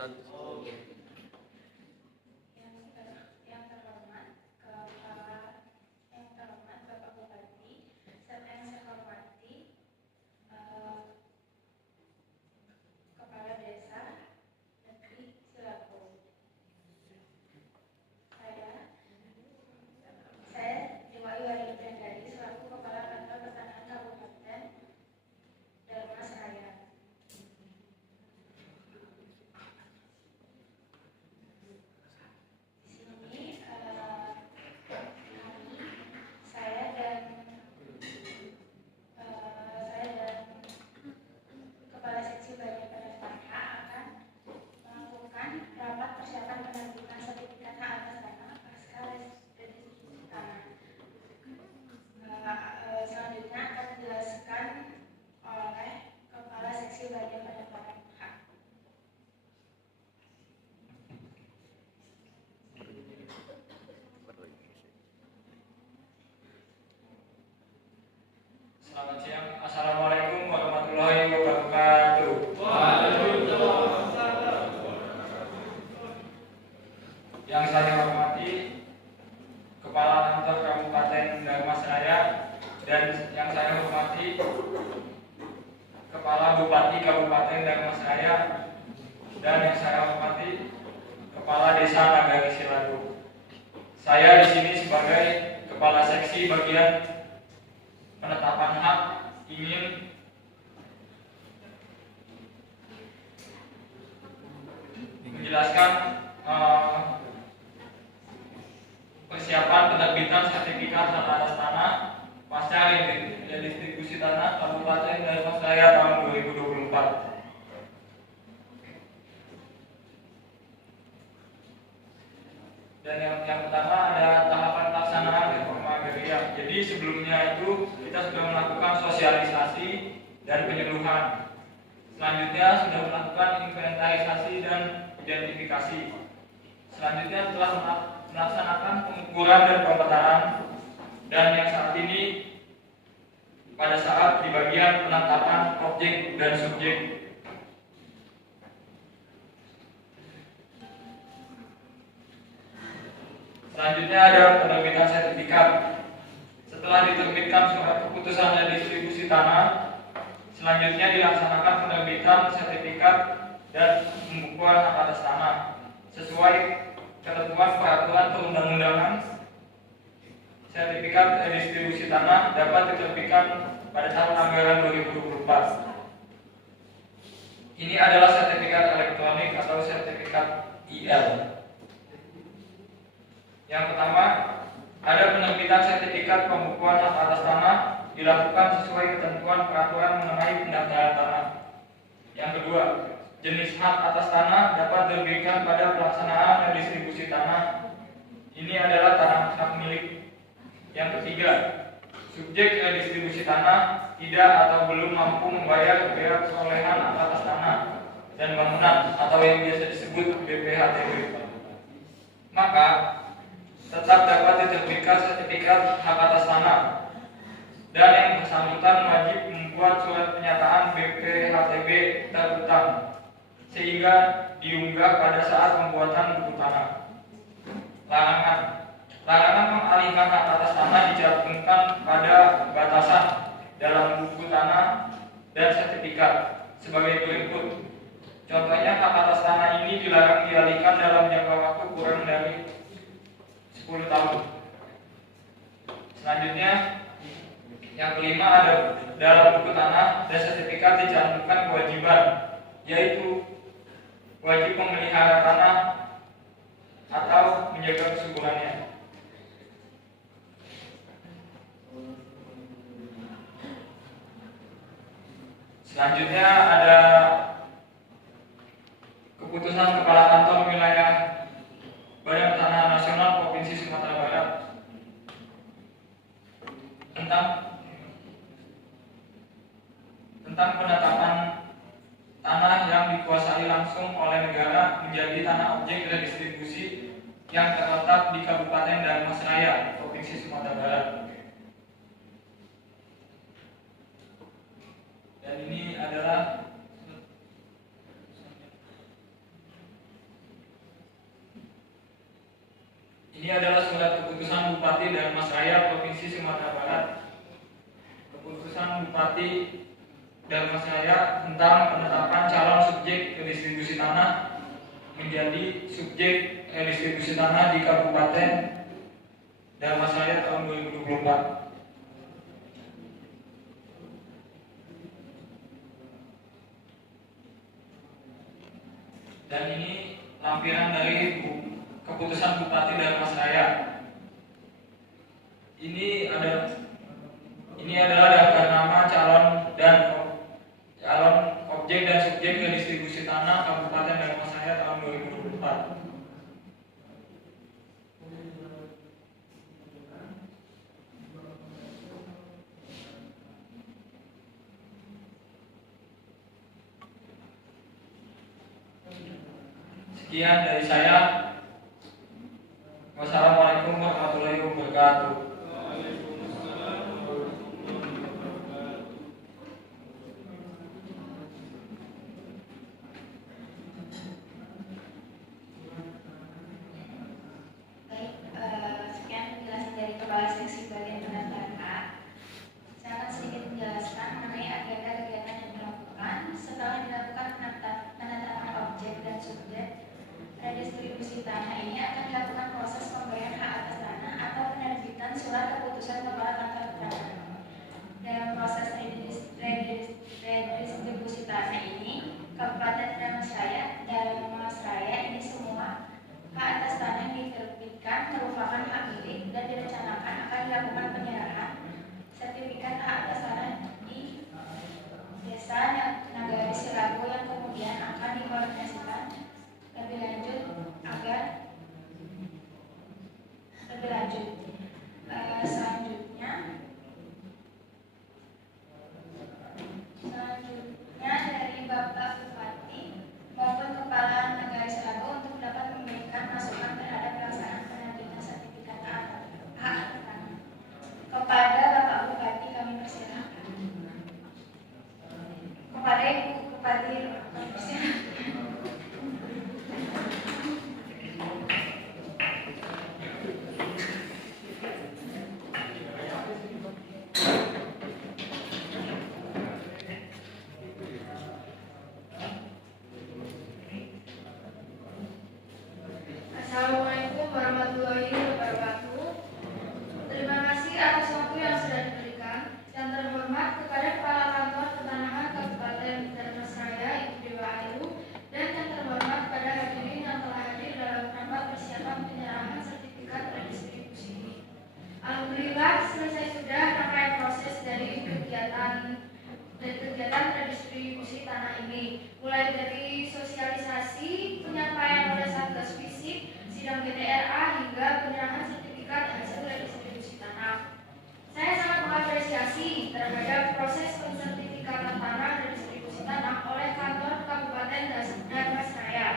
Bapak Bupati, serta yang saya hormati Kepala Desa Negeri Cilaku. Saya Diwai Wari Prandari selaku Kepala Kantor Pertanahan Kabupaten Dharmasraya. Selanjutnya akan dijelaskan oleh Kepala Seksi Bagian Pendaftaran Hak. Selamat siang. Assalamualaikum warahmatullahi wabarakatuh. Yang saya hormati Kepala Kantor Kabupaten Dharmasraya dan yang saya hormati Kepala Bupati Kabupaten Dharmasraya dan yang saya hormati Kepala Desa Nagari Silaku. Saya di sini sebagai Kepala Seksi Bagian Penetapan Hak ingin menjelaskan persiapan penerbitan sertifikat hak atas tanah pasca redistribusi tanah Kabupaten Dharmasraya tahun 2024. Dan yang pertama ada tahapan pelaksanaan reforma agraria. Jadi sebelumnya itu kita sudah melakukan sosialisasi dan penyuluhan. Selanjutnya sudah melakukan inventarisasi dan identifikasi. Selanjutnya telah melaksanakan pengukuran dan pemetaan, dan yang saat ini pada saat di bagian penetapan objek dan subjek. Selanjutnya ada penerbitan sertifikat. Setelah diterbitkan surat keputusan redistribusi tanah, selanjutnya dilaksanakan penerbitan sertifikat dan pembukuan hak atas tanah sesuai ketentuan peraturan perundang-undangan. Sertifikat redistribusi tanah dapat diterbitkan pada tahun anggaran 2024. Ini adalah sertifikat elektronik atau sertifikat IL. Yang pertama, ada penerbitan sertifikat pembukuan hak atas tanah dilakukan sesuai ketentuan peraturan mengenai pendaftaran tanah. Yang kedua, jenis hak atas tanah dapat diberikan pada pelaksanaan redistribusi tanah. Ini adalah tanah hak milik. Yang ketiga, subjek redistribusi tanah tidak atau belum mampu membayar biaya perolehan hak atas tanah dan bangunan atau yang biasa disebut BPHTB. Maka tetap dapat diterbitkan sertifikat hak atas tanah, dan yang bersangkutan wajib membuat surat pernyataan BPHTB terutang sehingga diunggah pada saat pembuatan buku tanah. Larangan mengalihkan hak atas tanah dicantumkan pada batasan dalam buku tanah dan sertifikat sebagai berikut. Contohnya, hak atas tanah ini dilarang dialihkan dalam jangka waktu kurang dari 10 tahun. Selanjutnya, yang kelima, ada dalam buku tanah dan sertifikat dicantumkan kewajiban, yaitu wajib memelihara tanah atau menjaga kesuburannya. Selanjutnya ada keputusan Kepala Kantor Wilayah Badan Tanah Nasional Provinsi Sumatera Barat tentang penetapan tanah yang dikuasai langsung oleh negara menjadi tanah objek redistribusi yang terletak di Kabupaten Dharmasraya, Provinsi Sumatera Barat. Dan ini adalah Dharmasraya tentang penetapan calon subjek redistribusi tanah menjadi subjek redistribusi tanah di Kabupaten Dharmasraya tahun 2024. Dan ini lampiran dari keputusan Bupati Dharmasraya. Ini adalah daftar nama calon objek dan subjek redistribusi tanah Kabupaten Dharmasraya tahun 2024. Sekian dari saya. Wassalamualaikum warahmatullahi wabarakatuh. Sekian penjelasan dari Kepala Seksi Bagian Penata. Saya akan sedikit menjelaskan mengenai agenda kegiatan yang dilakukan setelah dilakukan penetapan objek dan subjek redistribusi tanah. Ini akan dilakukan proses pemberian hak atas tanah atau penerbitan surat keputusan Kepala Kantor Tanah. Dalam proses redistribusi tanah ini, Kabupaten Dharmasraya ini semua hak atas tanah yang diterbitkan merupakan hak milik dan direncanakan akan dilakukan penyerahan sertifikat hak atas tanah di Desa Nagari Sirago yang kemudian akan dikoordinasikan lebih lanjut agar lebih lanjut. Selanjutnya dari Bapak Bupati maupun Kepala Nagari Sirago untuk dapat memberikan masukan terhadap pelaksanaan penerbitan sertifikat hak atas tanah. Kepada Bapak Bupati kami persilakan. Kepada Ibu Bupati kami persilakan. Assalamualaikum warahmatullahi wabarakatuh. Terima kasih atas waktu yang sudah diberikan. Yang terhormat kepada Kepala Kantor Pertanahan Kabupaten Dharmasraya Ibu Dewa Ayu, dan yang terhormat kepada hadirin yang telah hadir dalam rapat persiapan penyerahan sertifikat redistribusi ini. Alhamdulillah selesai sudah rangkaian proses dari kegiatan redistribusi tanah ini, mulai dari sosialisasi, penyampaian oleh Satgas Fisik, sidang BDRA hingga penyerahan sertifikat hasil redistribusi tanah. Saya sangat mengapresiasi terhadap proses pensertifikatan tanah redistribusi tanah oleh kantor Kabupaten Dharmasraya.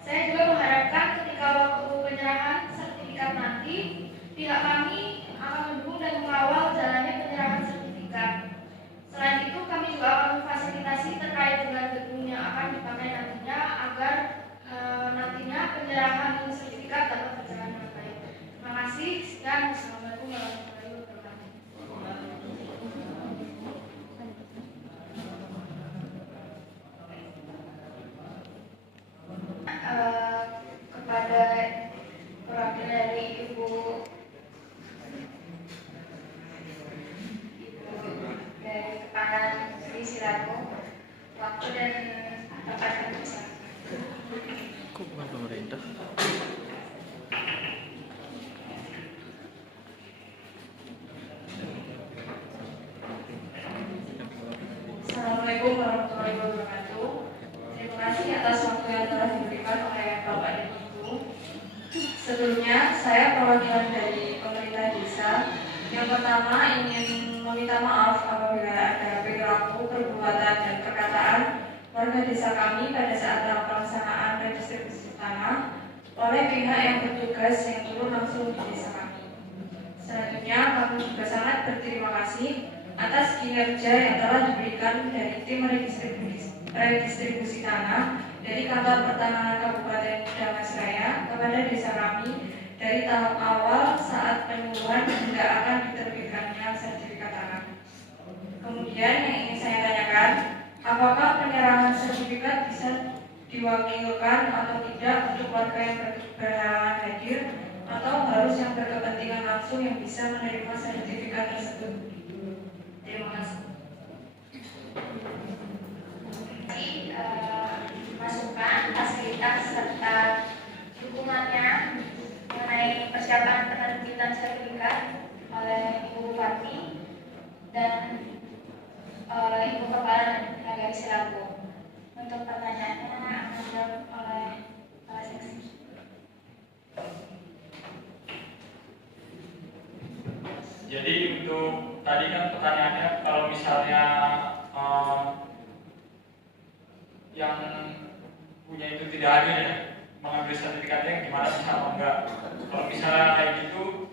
Saya juga mengharapkan ketika waktu penyerahan sertifikat nanti, pihak kami akan mendukung dan mengawal jalannya penyerahan sertifikat. Selain itu, kami juga akan memfasilitasi terkait dengan gedung yang akan dipakai nantinya agar nantinya penyerahan sertifikat dapat berjalan dengan baik. Terima kasih. Sekian. Wassalamualaikum warahmatullahi wabarakatuh. Kepada perwakilan dari Ibu dari Kepala Negeri Sirago, waktu dan tempat yang bisa. Kok bukan pemerintah? Assalamualaikum warahmatullahi wabarakatuh. Terima kasih atas waktu yang telah diberikan oleh Bapak dan Ibu. Sebelumnya, saya perwakilan dari pemerintah desa. Yang pertama ingin meminta maaf apabila ada perilaku, perbuatan, dan perkataan warga desa kami pada saat pelaksanaan redistribusi tanah oleh pihak yang bertugas yang turun langsung di desa kami. Selanjutnya, kami juga sangat berterima kasih atas kinerja yang telah diberikan dari tim redistribusi tanah dari Kantor Pertanahan Kabupaten Dharmasraya kepada desa kami dari tahap awal saat penyuluhan hingga akan diterbitkannya sertifikat tanah. Kemudian yang ingin saya tanyakan, diwakilkan atau tidak untuk warga yang berhalangan hadir, atau harus yang berkepentingan langsung yang bisa menerima sertifikat tersebut. Terima kasih. Masukan, fasilitas, serta dukungannya mengenai persiapan penerbitan sertifikat oleh Ibu Bupati dan Ibu Kepala Nagari Selaku. Untuk pertanyaannya akan dijawab oleh Kepala Seksi. Jadi untuk tadi kan pertanyaannya kalau misalnya yang punya itu tidak hadir ya, mengambil sertifikatnya gimana, bisa atau enggak. Kalau misalnya kayak gitu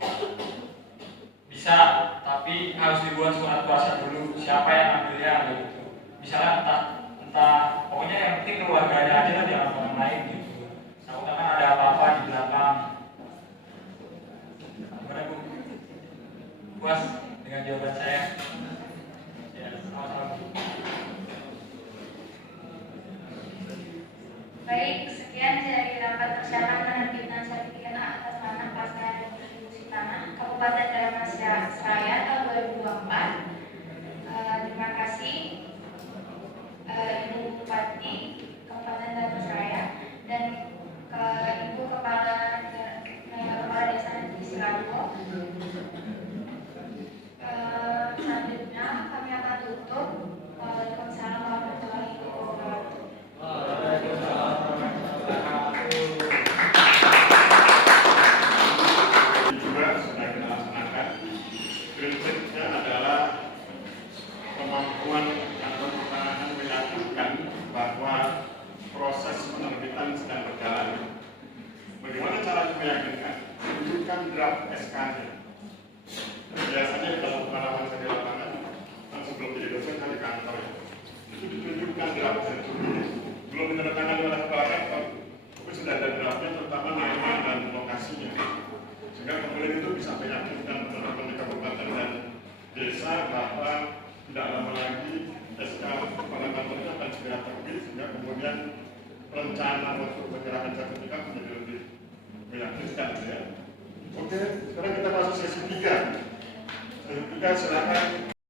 bisa, tapi harus dibuat surat kuasa dulu siapa yang ambilnya gitu. Misalnya entah pokoknya yang penting keluarganya aja lah, jangan orang lain gitu. Takutnya kan ada apa-apa di belakang. Gimana Bu? Puas dengan jawaban saya? Ya, sama-sama. Baik, sekian dari rapat persiapan penerbitan sertifikat atas tanah pasca distribusi tanah Kabupaten Dharmasraya tahun 2024. Terima kasih Ibu Bupati Kabupaten Dharmasraya dan Ibu Kepala Desa di Silango. Selanjutnya kami akan tutup. Waalaikumsalam warahmatullahi wabarakatuh. Juga sudah kita laksanakan. Prinsipnya adalah kemampuan kantor pertanahan meyakinkan bahwa proses penerbitan sedang berjalan. Bagaimana caranya meyakinkan? Tunjukkan draft SK-nya. Biasanya di dalam pengalaman saya di lapangan, sebelum jadi dosen kan di kantor, itu ditunjukkan draftnya dulu. Belum ditandatangani oleh kepala kantor, tapi sudah ada draftnya, terutama nama dan lokasinya. Sehingga kemudian itu bisa meyakinkan teman-teman di kabupaten dan desa bahwa tidak lama lagi SK kepala kantornya akan segera terbit, sehingga kemudian rencana untuk penyerahan sertifikat menjadi lebih meyakinkan ya. Oke, sekarang kita masuk sesi 3. Sesi 3 silakan.